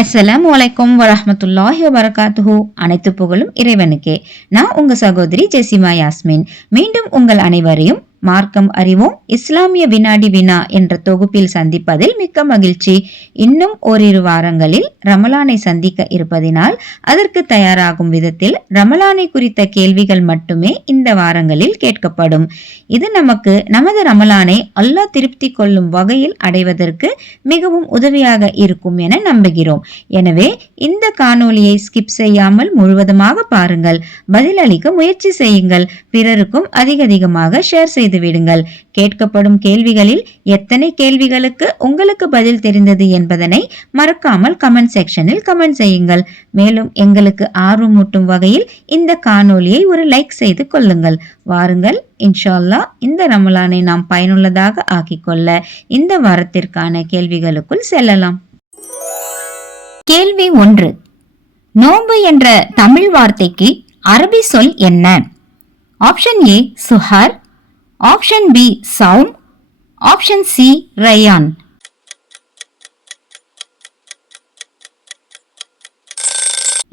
அஸ்ஸலாமு அலைக்கும் வரஹ்மத்துல்லாஹி வபரகாத்துஹு. அனைத்து புகழும் இறைவனுக்கே. நான் உங்க சகோதரி ஜெசிமா யாஸ்மின். மீண்டும் உங்கள் அனைவரையும் மார்க்கம் அறிவோம் இஸ்லாமிய வினாடி வினா என்ற தொகுப்பில் சந்திப்பதில் மிக்க மகிழ்ச்சி. இன்னும் ஓரிரு வாரங்களில் ரமலானை சந்திக்க இருப்பதினால் அதற்கு தயாராகும் விதத்தில் ரமலானை குறித்த கேள்விகள் மட்டுமே இந்த வாரங்களில் கேட்கப்படும். இது நமக்கு நமது ரமலானை அல்லாஹ் திருப்தி கொள்ளும் வகையில் அடைவதற்கு மிகவும் உதவியாக இருக்கும் என நம்புகிறோம். எனவே இந்த காணொளியை ஸ்கிப் செய்யாமல் முழுவதுமாக பாருங்கள், பதிலளிக்க முயற்சி செய்யுங்கள், பிறருக்கும் அதிகமாக ஷேர் செய்து விடுங்கள். கேட்கப்படும் கேள்விகளில் எத்தனை கேள்விகளுக்கு உங்களுக்கு பதில் தெரிந்தது என்பதனை மறக்காமல் கமெண்ட் செக்ஷனில் கமெண்ட் செய்யுங்கள். மேலும் எங்களுக்கு ஆர்வமூட்டும் வகையில் இந்த காணொளியை ஒரு லைக் செய்து கொள்ளுங்கள். வாருங்கள், இன்ஷா அல்லாஹ் இந்த ரமலானை நாம் பயனுள்ளதாக ஆக்கிக்கொள்ள இந்த வாரத்திற்கான கேள்விகளுக்குள் செல்லலாம். கேள்வி 1. நோன்பு என்ற தமிழ் வார்த்தைக்கு அரபி சொல் என்ன? ஆப்ஷன் ஏ சுஹர், ஆப்ஷன் பி சௌம், ஆப்ஷன் சி ரயான்.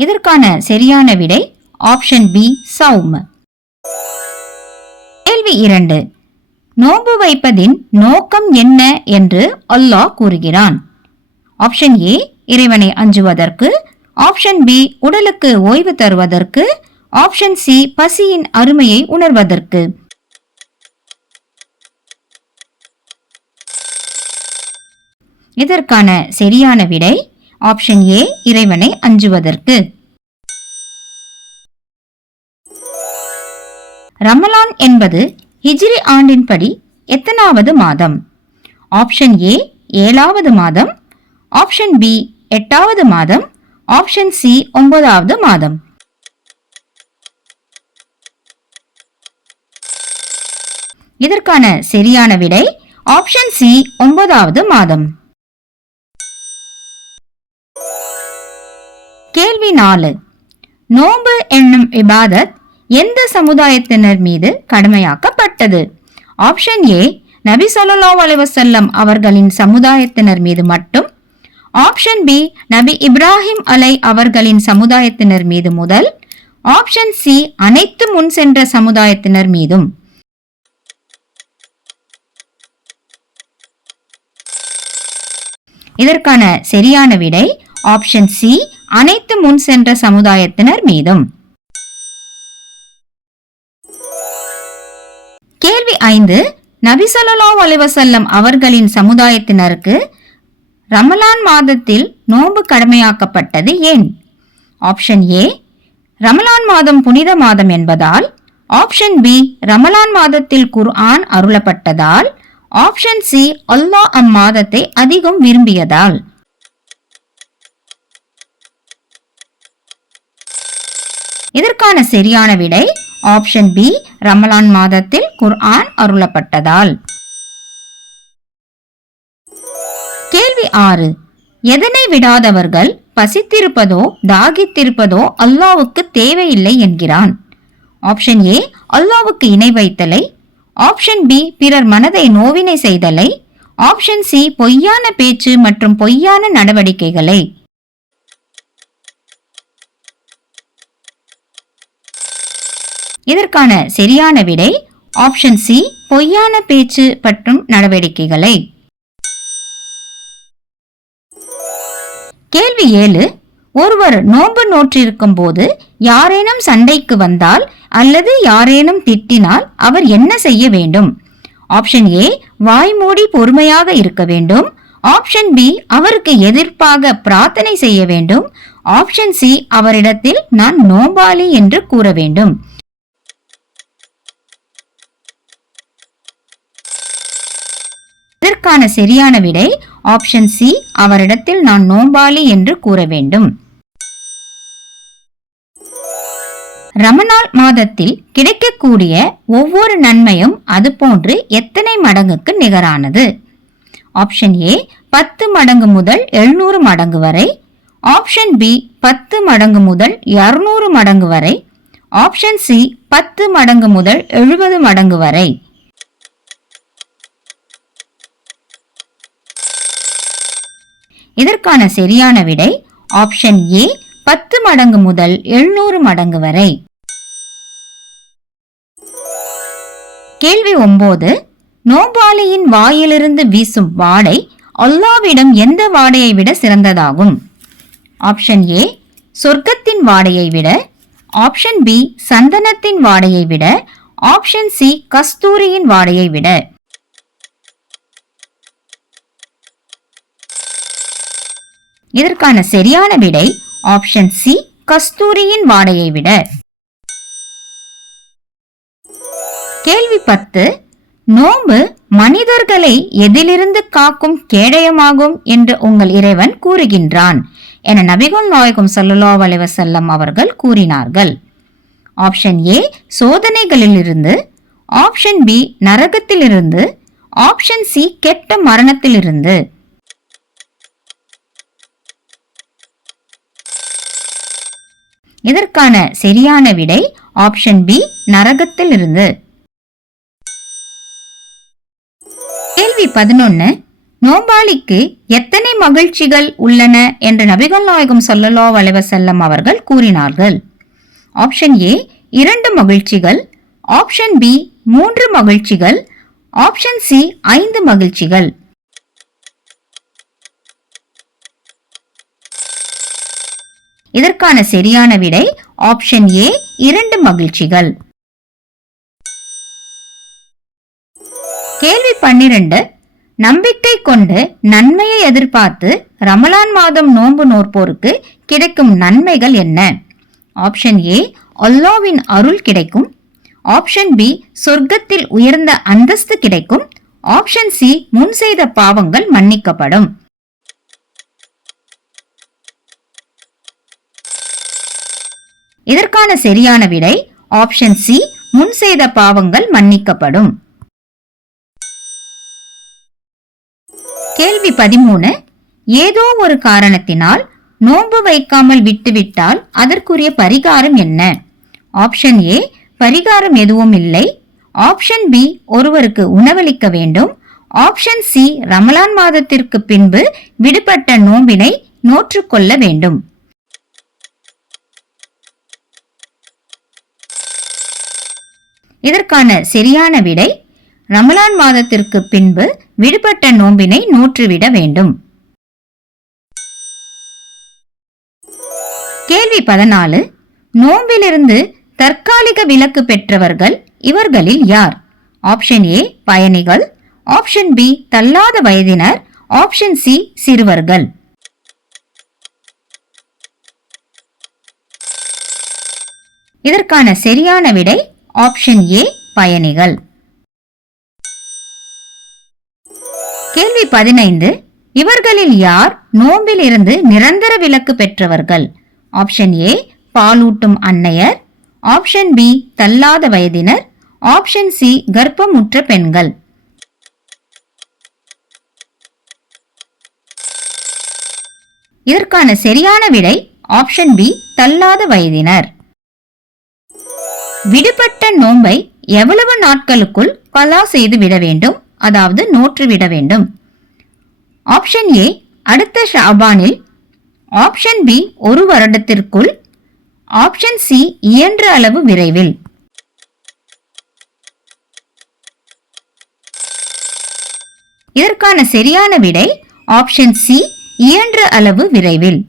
இதற்கான சரியான விடை ஆப்ஷன் பி சௌம். கேள்வி 2. நோன்பு வைப்பதின் நோக்கம் என்ன என்று அல்லாஹ் கூறுகிறான்? ஆப்ஷன் ஏ இறைவனை அஞ்சுவதற்கு, ஆப்ஷன் பி உடலுக்கு ஓய்வு தருவதற்கு, ஆப்ஷன் சி பசியின் அருமையை உணர்வதற்கு. இதற்கான சரியான விடை ஆப்ஷன் ஏ இறைவனை அஞ்சுவதற்கு. ரமலான் என்பது ஹிஜ்ரி ஆண்டின்படி எத்தனாவது மாதம்? ஆப்ஷன் ஏ 7வது மாதம், ஆப்ஷன் பி 8வது மாதம், ஆப்ஷன் சி 9வது மாதம். இதற்கான சரியான விடை ஆப்ஷன் சி 9வது மாதம். கேள்வி 4. நோன்பு என்னும் இபாதத் எந்த சமுதாயத்தினர் மீது கடமையாக்கப்பட்டது? ஆப்ஷன் ஏ நபி ஸல்லல்லாஹு அலைஹி வஸல்லம் அவர்களின் சமுதாயத்தினர் மீது மட்டும், ஆப்ஷன் பி நபி இப்ராஹிம் அவர்களின் சமுதாயத்தினர் மீது முதல், ஆப்ஷன் சி அனைத்து முன் சென்ற சமுதாயத்தினர் மீதும். இதற்கான சரியான விடை ஆப்ஷன் சி அனைத்து முன் சென்ற சமுதாயத்தினர் மீதும். கேள்வி 5. நபி ஸல்லல்லாஹு அலைஹி வஸல்லம் அவர்களின் சமுதாயத்தினருக்கு ரமலான் மாதத்தில் நோன்பு கடமையாக்கப்பட்டது ஏன்? ஆப்ஷன் ஏ ரமலான் மாதம் புனித மாதம் என்பதால், ஆப்ஷன் பி ரமலான் மாதத்தில் குர்ஆன் அருளப்பட்டதால், ஆப்ஷன் சி அல்லாஹ் அம்மாதத்தை அதிகம் விரும்பியதால். இதற்கான சரியான விடை ஆப்ஷன் பி ரமலான் மாதத்தில் குர்ஆன் அருளப்பட்டதால். கேள்வி 6. எதனை விடாதவர்கள் பசித்திருப்பதோ தாகித்திருப்பதோ அல்லாஹ்வுக்கு தேவையில்லை என்கிறான்? ஆப்ஷன் ஏ அல்லாஹ்வுக்கு இணை வைத்தலை, ஆப்ஷன் பி பிறர் மனதை நோவினை செய்தலை, ஆப்ஷன் சி பொய்யான பேச்சு மற்றும் பொய்யான நடவடிக்கைகளை. இதற்கான சரியான விடை ஆப்ஷன் சி பொய்யான பேச்சு மற்றும் நடவடிக்கைகளை. கேள்வி 7. ஒருவர் நோன்பு நோற்றிருக்கும் போது யாரேனும் சண்டைக்கு வந்தால் அல்லது யாரேனும் திட்டினால் அவர் என்ன செய்ய வேண்டும்? ஆப்ஷன் ஏ வாய்மூடி பொறுமையாக இருக்க வேண்டும், ஆப்ஷன் பி அவருக்கு எதிர்ப்பாக பிரார்த்தனை செய்ய வேண்டும், ஆப்ஷன் சி அவரிடத்தில் நான் நோம்பாளி என்று கூற வேண்டும். இதற்கான சரியான விடை ஆப்ஷன் சி அவரிடத்தில் நான் நோம்பாளி என்று கூற வேண்டும். ரமலான் மாதத்தில் கிடைக்கக்கூடிய ஒவ்வொரு நன்மையும் அதுபோன்று எத்தனை மடங்குக்கு நிகரானது? ஆப்ஷன் ஏ 10 மடங்கு முதல் 700 மடங்கு வரை, ஆப்ஷன் பி 10 மடங்கு முதல் 200 மடங்கு வரை, ஆப்ஷன் சி 10 மடங்கு முதல் 70 மடங்கு வரை. இதற்கான சரியான விடை ஆப்ஷன் ஏ 10 மடங்கு முதல் 700 மடங்கு வரை. கேள்வி 9. நோபாலியின் வாயிலிருந்து வீசும் வாடை அல்லாஹ்விடம் எந்த வாடையை விட சிறந்ததாகும்? ஆப்ஷன் ஏ சொர்க்கத்தின் வாடையை விட, ஆப்ஷன் பி சந்தனத்தின் வாடையை விட, ஆப்ஷன் சி கஸ்தூரியின் வாடையை விட. இதற்கான சரியான விடை ஆப்ஷன் சி கஸ்தூரியின் வாடையை விட. கேள்வி 10. நோன்பு மனிதர்களை எதிலிருந்து காக்கும் கேடயமாகும் என்று உங்கள் இறைவன் கூறுகின்றான் என நபிகள் நாயகம் ஸல்லல்லாஹு அலைஹி வஸல்லம் அவர்கள் கூறினார்கள். ஆப்ஷன் ஏ சோதனைகளிலிருந்து, ஆப்ஷன் பி நரகத்திலிருந்து, ஆப்ஷன் சி கெட்ட மரணத்திலிருந்து. இதற்கான சரியான விடை ஆப்ஷன் பி நரகத்திலிருந்து. கேள்வி 11. நோபாளிக்கு எத்தனை மகிழ்ச்சிகள் உள்ளன என்று நபிகள் நாயகம் ஸல்லல்லாஹு அலைஹி வஸல்லம் அவர்கள் கூறினார்கள்? ஆப்ஷன் ஏ 2 மகிழ்ச்சிகள், ஆப்ஷன் பி 3 மகிழ்ச்சிகள், ஆப்ஷன் சி 5 மகிழ்ச்சிகள். இதற்கான சரியான விடை ஆப்ஷன் ஏ 2 மகிழ்ச்சிகள். கேள்வி 12. நம்பிக்கை கொண்டு நன்மையை எதிர்பார்த்து ரமலான் மாதம் நோன்பு நோற்போருக்கு கிடைக்கும் நன்மைகள் என்ன? ஆப்ஷன் ஏ அல்லாஹ்வின் அருள் கிடைக்கும், ஆப்ஷன் பி சொர்க்கத்தில் உயர்ந்த அந்தஸ்து கிடைக்கும், ஆப்ஷன் சி முன் செய்த பாவங்கள் மன்னிக்கப்படும். இதற்கான சரியான விடை ஆப்ஷன் சி முன் செய்த பாவங்கள் மன்னிக்கப்படும். கேள்வி 13. ஏதோ ஒரு காரணத்தினால் நோன்பு வைக்காமல் விட்டுவிட்டால் அதற்குரிய பரிகாரம் என்ன? ஆப்ஷன் ஏ பரிகாரம் எதுவும் இல்லை, ஆப்ஷன் பி ஒருவருக்கு உணவளிக்க வேண்டும், ஆப்ஷன் சி ரமலான் மாதத்திற்கு பின்பு விடுபட்ட நோம்பினை நோற்றுக்கொள்ள வேண்டும். இதற்கான சரியான விடை ரமலான் மாதத்திற்கு பின்பு விடுபட்ட நோம்பினை நோற்றுவிட வேண்டும். கேள்வி 14. நோம்பிலிருந்து தற்காலிக விலக்கு பெற்றவர்கள் இவர்களில் யார்? ஆப்ஷன் ஏ பயணிகள், ஆப்ஷன் பி தள்ளாத வயதினர், ஆப்ஷன் சி சிறுவர்கள். இதற்கான சரியான விடை ஆப்ஷன் ஏ பயணிகள். கேள்வி 15. இவர்களில் யார் நோம்பில் இருந்து நிரந்தர விலக்கு பெற்றவர்கள்? ஆப்ஷன் ஏ பாலூட்டும் அன்னையர், ஆப்ஷன் பி தள்ளாத வயதினர், ஆப்ஷன் சி கர்ப்பமுற்ற பெண்கள். இதற்கான சரியான விடை ஆப்ஷன் பி தள்ளாத வயதினர். விடுபட்ட நோன்பை எவ்வளவு நாட்களுக்குள் கலா செய்து விட வேண்டும், அதாவது நோற்றுவிட வேண்டும்? ஆப்ஷன் ஏ அடுத்த ஷாபானில், ஆப்ஷன் பி 1 வருடத்திற்குள், ஆப்ஷன் சி இயன்ற அளவு விரைவில். இதற்கான சரியான விடை ஆப்ஷன் சி இயன்ற அளவு விரைவில்.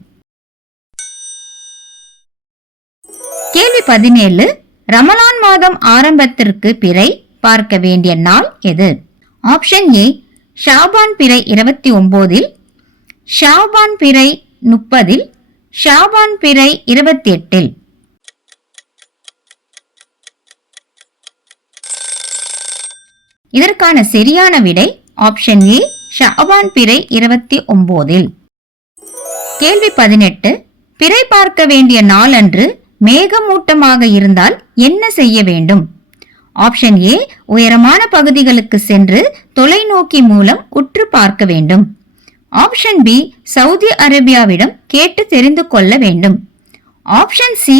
கேள்வி 17. ரமலான் மாதம் ஆரம்பத்திற்கு பிறை பார்க்க வேண்டிய நாள் எது? ஆப்ஷன் ஏ ஷாபான் பிறை 29, ஷாபான் பிறை 30, ஷாபான் பிறை 28. இதற்கான சரியான விடை ஆப்ஷன் ஏ ஷாபான் பிறை 29. கேள்வி 18. பிறை பார்க்க வேண்டிய நாள் அன்று மேகமூட்டமாக இருந்தால் என்ன செய்ய வேண்டும்? ஆப்ஷன் ஏ உயரமான பகுதிகளுக்கு சென்று தொலைநோக்கி மூலம் உற்று பார்க்க வேண்டும், ஆப்ஷன் பி சவுதி அரேபியாவிடம் கேட்டு தெரிந்து கொள்ள வேண்டும், ஆப்ஷன் சி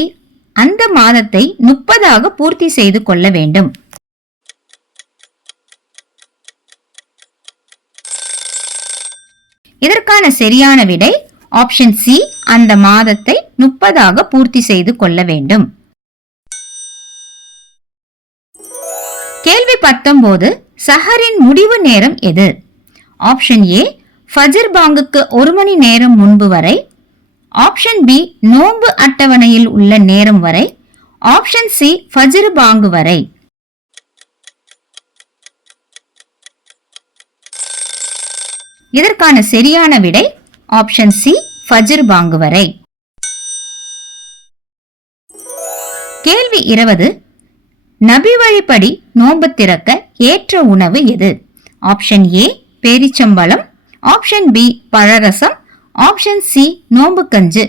அந்த மாதத்தை 30 பூர்த்தி செய்து கொள்ள வேண்டும். இதற்கான சரியான விடை ஆப்ஷன் சி, அந்த மாதத்தை 30 பூர்த்தி செய்து கொள்ள வேண்டும். கேள்வி 19, சஹரின் முடிவு நேரம் எது? ஆப்ஷன் ஏ, ஃபஜ்ர் பாங்குக்கு 1 மணி நேரம் முன்பு வரை. ஆப்ஷன் பி, நோன்பு அட்டவணையில் உள்ள நேரம் வரை. ஆப்ஷன் சி, ஃபஜ்ர் பாங்கு வரை. இதற்கான சரியான விடை ஆப்ஷன் சி, ஃபஜ்ர் பாங்கு வரை. கேள்வி 20, நபி வழிப்படி நோன்பு திறக்க ஏற்ற உணவு எது? ஆப்ஷன் ஏ, பேரிச்சம்பழம். ஆப்ஷன் பி, பழரசம். ஆப்ஷன் சி, நோன்பு கஞ்சு.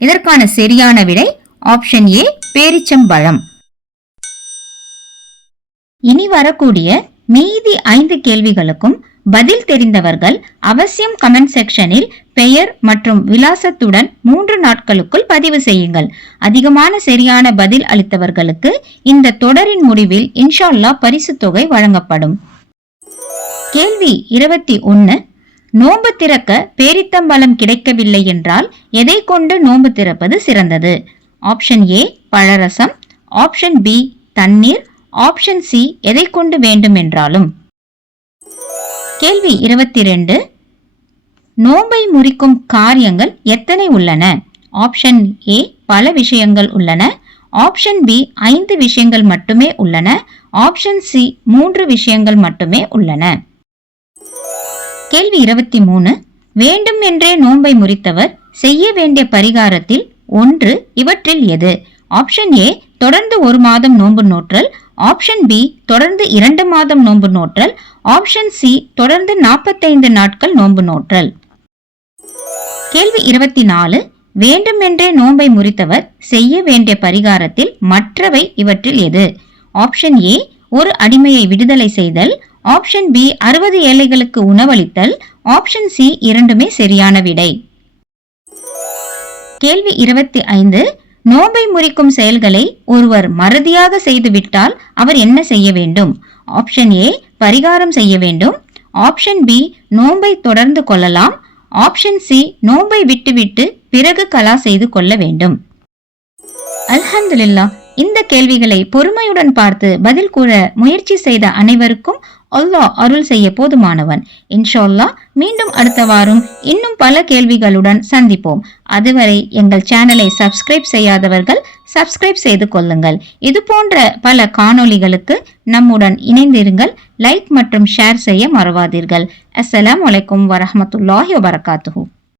இதற்கான சரியான விடை ஆப்ஷன் ஏ, பேரிச்சம்பழம். இனி வரக்கூடிய மீதி 5 கேள்விகளுக்கும் பதில் தெரிந்தவர்கள் அவசியம் கமெண்ட் செக்ஷனில் பெயர் மற்றும் விலாசத்துடன் 3 நாட்களுக்குள் பதிவு செய்யுங்கள். அதிகமான சரியான பதில் அளித்தவர்களுக்கு இந்த தொடரின் முடிவில் இன்ஷா அல்லாஹ் பரிசு தொகை வழங்கப்படும். கேள்வி 21, நோன்பு திறக்க பேரித்தம்பழம் கிடைக்கவில்லை என்றால் எதை கொண்டு நோன்பு திறப்பது சிறந்தது? ஆப்ஷன் ஏ, பழரசம். ஆப்ஷன் பி, தண்ணீர். ஆப்ஷன் சி, எதை கொண்டு வேண்டும் என்றாலும். கேள்வி 22, நோன்பை முறிக்கும் காரியங்கள் எத்தனை உள்ளன? ஆப்ஷன் ஏ, பல விஷயங்கள் உள்ளன. ஆப்ஷன் பி, 5 விஷயங்கள் மட்டுமே உள்ளன. ஆப்ஷன் சி, 3 விஷயங்கள் மட்டுமே உள்ளன. கேள்வி 23, வேண்டும் என்றே நோன்பை முறித்தவர் செய்ய வேண்டிய பரிகாரத்தில் ஒன்று இவற்றில் எது? ஆப்ஷன் ஏ, தொடர்ந்து 1 மாதம் நோன்பு நோற்றல். ஆப்ஷன் பி, தொடர்ந்து 2 மாதம் நோன்பு நோற்றல். ஆப்ஷன் சி, தொடர்ந்து 45 நாட்கள் நோன்பு நோற்றல். கேள்வி 24, வேண்டுமென்றே நோன்பை முறித்தவர் செய்ய வேண்டிய பரிகாரத்தில் மற்றவை இவற்றில் எது? ஆப்ஷன் ஏ, ஒரு அடிமையை விடுதலை செய்தல். ஆப்ஷன் பி, 60 ஏழைகளுக்கு உணவளித்தல். ஆப்ஷன் சி, இரண்டுமே சரியான விடை. கேள்வி 25, நோன்பை முறிக்கும் செயல்களை ஒருவர் மறதியாக செய்துவிட்டால் அவர் என்ன செய்ய வேண்டும்? ஆப்ஷன் ஏ, பரிகாரம் செய்ய வேண்டும். ஆப்ஷன் பி, நோன்பை தொடர்ந்து கொள்ளலாம். ஆப்ஷன் சி, நோன்பை விட்டுவிட்டு பிறகு கலா செய்து கொள்ள வேண்டும். அல்ஹம்துலில்லாஹ், இந்த கேள்விகளை பொறுமையுடன் பார்த்து பதில் கூற முயற்சி செய்த அனைவருக்கும் அல்லாஹ் அருள் செய்ய போதுமானவன். இன்ஷா அல்லாஹ் மீண்டும் அடுத்த வாரம் இன்னும் பல கேள்விகளுடன் சந்திப்போம். அதுவரை எங்கள் சேனலை சப்ஸ்கிரைப் செய்யாதவர்கள் சப்ஸ்கிரைப் செய்து கொள்ளுங்கள். இது போன்ற பல காணொளிகளுக்கு நம்முடன் இணைந்திருங்கள். லைக் மற்றும் ஷேர் செய்ய மறவாதீர்கள். அஸ்ஸலாமு அலைக்கும் வரஹ்மத்துல்லாஹி வபரகாத்துஹு.